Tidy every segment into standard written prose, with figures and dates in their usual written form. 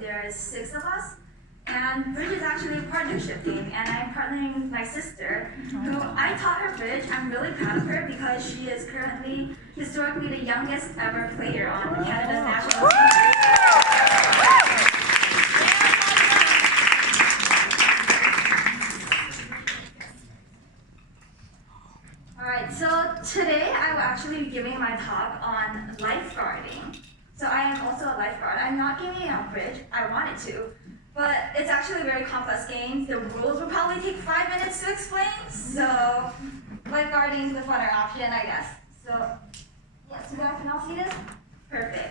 There's 6 of us, and bridge is actually a partnership game, and I'm partnering with my sister, who I taught her bridge. I'm really proud of her because she is currently historically the youngest ever player on Canada's national team. Alright, so today I will actually be giving my talk on lifeguarding. So I am also a lifeguard. I'm not giving it on bridge. I wanted to, but it's actually a very complex game. The rules will probably take 5 minutes to explain. So lifeguarding is the funner option, I guess. So yes, you guys can all see this? Perfect.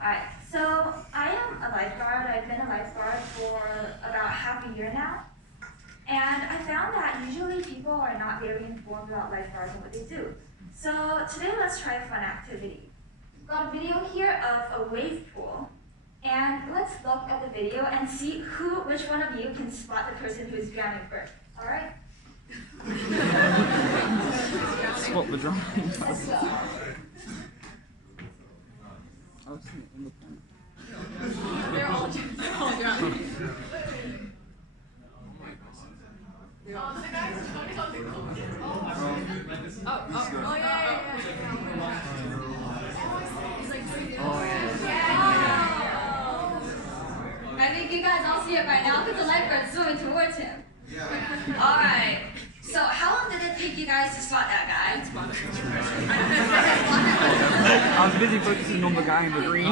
Alright, so I am a lifeguard. I've been a lifeguard for about half a year now. And I found that usually people are not very informed about lifeguards and what they do. So today let's try a fun activity. We've got a video here of a wave pool. And let's look at the video and see which one of you can spot the person who's drowning first. All right? Spot the drowning. Let's go. They're all drowning. Oh, the guys oh yeah. He's like, I think you guys all see it by now because the lifeguard's swimming towards him. Alright, so how long did it take you guys to spot that guy? I was busy focusing on the guy in the green.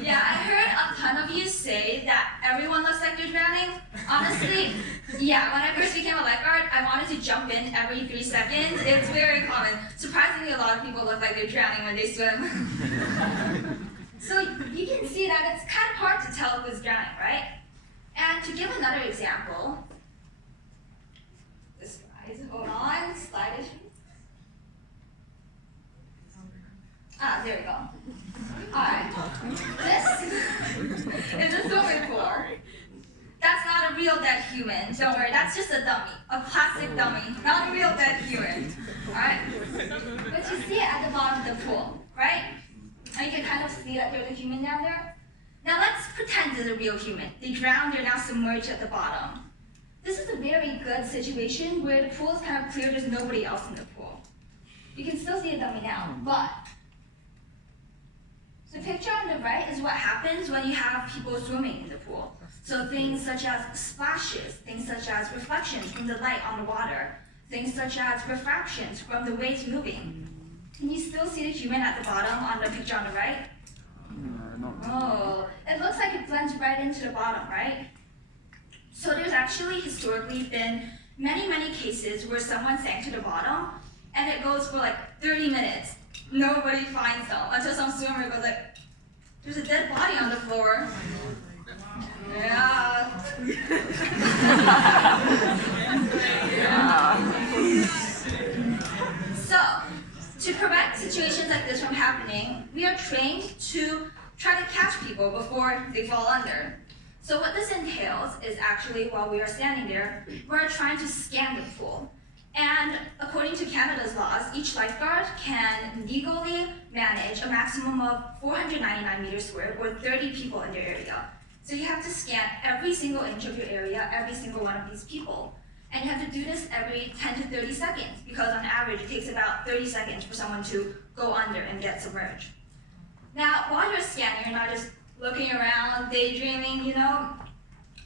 Yeah, I heard a ton of you say that everyone looks like they're drowning. Honestly, yeah, when I first became a lifeguard, I wanted to jump in every 3 seconds. It's very common. Surprisingly, a lot of people look like they're drowning when they swim. So you can see that it's kind of hard to tell who's drowning, right? And to give another example, this guy's, hold on, slide issue. Ah, there we go. Alright, this is a swimming pool. That's not a real dead human, don't worry, that's just a dummy, a plastic dummy, not a real dead human. Alright? But you see it at the bottom of the pool, right? And you can kind of see that there's a human down there. Now let's pretend there's a real human. They drowned, they're now submerged at the bottom. This is a very good situation where the pool is kind of clear, there's nobody else in the pool. You can still see a dummy now, but the picture on the right is what happens when you have people swimming in the pool. So things such as splashes, things such as reflections from the light on the water, things such as refractions from the waves moving. Can you still see the human at the bottom on the picture on the right? Oh, it looks like it blends right into the bottom, right? So there's actually historically been many cases where someone sank to the bottom and it goes for like 30 minutes. Nobody finds them until some swimmer goes like, there's a dead body on the floor. Yeah. So, to prevent situations like this from happening, we are trained to try to catch people before they fall under. So what this entails is actually, while we are standing there, we're trying to scan the pool. And according to Canada's laws, each lifeguard can legally manage a maximum of 499 meters squared, or 30 people in their area. So you have to scan every single inch of your area, every single one of these people. And you have to do this every 10 to 30 seconds, because on average it takes about 30 seconds for someone to go under and get submerged. Now, while you're scanning, you're not just looking around, daydreaming, you know.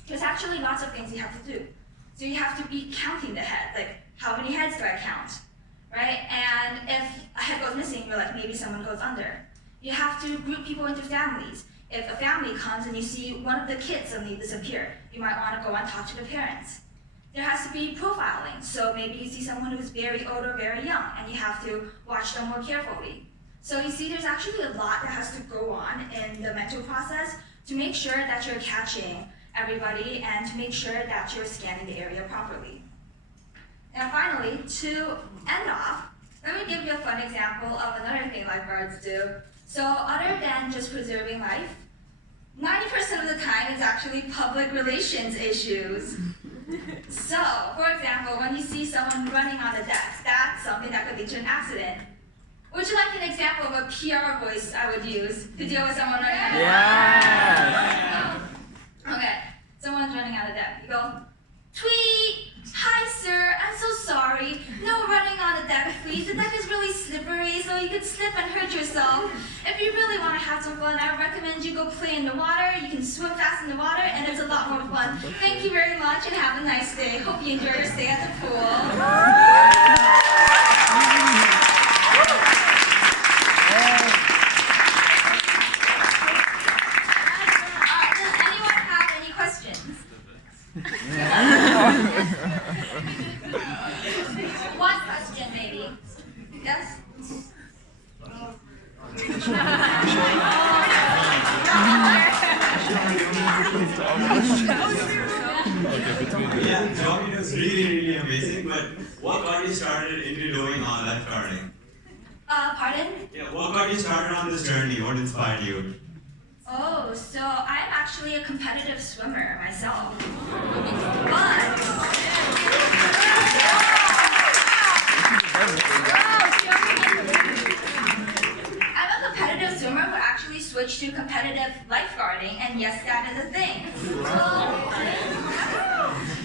There's actually lots of things you have to do. So you have to be counting the heads, like, how many heads do I count, right? And if a head goes missing, you're like, maybe someone goes under. You have to group people into families. If a family comes and you see one of the kids suddenly disappear, you might want to go and talk to the parents. There has to be profiling, so maybe you see someone who's very old or very young, and you have to watch them more carefully. So you see there's actually a lot that has to go on in the mental process to make sure that you're catching everybody and to make sure that you're scanning the area properly. Now finally, to end off, let me give you a fun example of another thing lifeguards do. So other than just preserving life, 90% of the time it's actually public relations issues. So, for example, when you see someone running on the deck, that's something that could lead to an accident. Would you like an example of a PR voice I would use to deal with someone running on the deck? Yeah. slip and hurt yourself, if you really want to have some fun, I would recommend you go play in the water. You can swim fast in the water, and it's a lot more fun. Thank you very much, and have a nice day. Hope you enjoy your stay at the pool. One question, maybe. Yes? Yeah, jogging was really amazing, but what got you started into doing lifeguarding? Pardon? Yeah, what got you started on this journey? What inspired you? Oh, so I'm actually a competitive swimmer myself. But I'm a competitive swimmer who actually switched to competitive lifeguarding, and yes, that is a thing.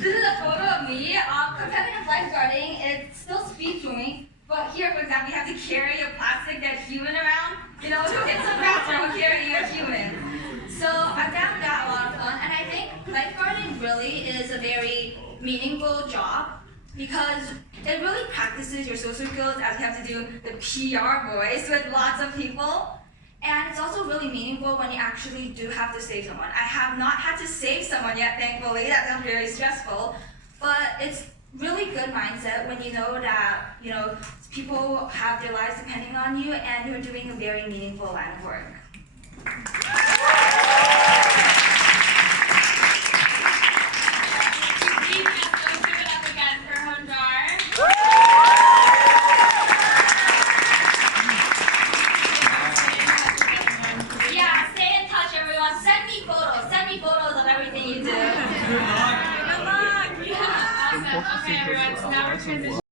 This is a photo of me. Competitive lifeguarding, it's still speed swimming, but here, for example, you have to carry a plastic dead human around. You know, it's a bathroom carrying a human. So I found that a lot of fun, and I think lifeguarding really is a very meaningful job because it really practices your social skills as you have to do the PR voice with lots of people. And it's also really meaningful when you actually do have to save someone. I have not had to save someone yet, thankfully. That sounds very stressful. But it's really good mindset when you know that, people have their lives depending on you and you're doing a very meaningful line of work. Yeah, stay in touch, everyone. Send me photos. Send me photos of everything you do. Good luck. Yeah. Awesome. Okay, everyone. So now we're transitioning.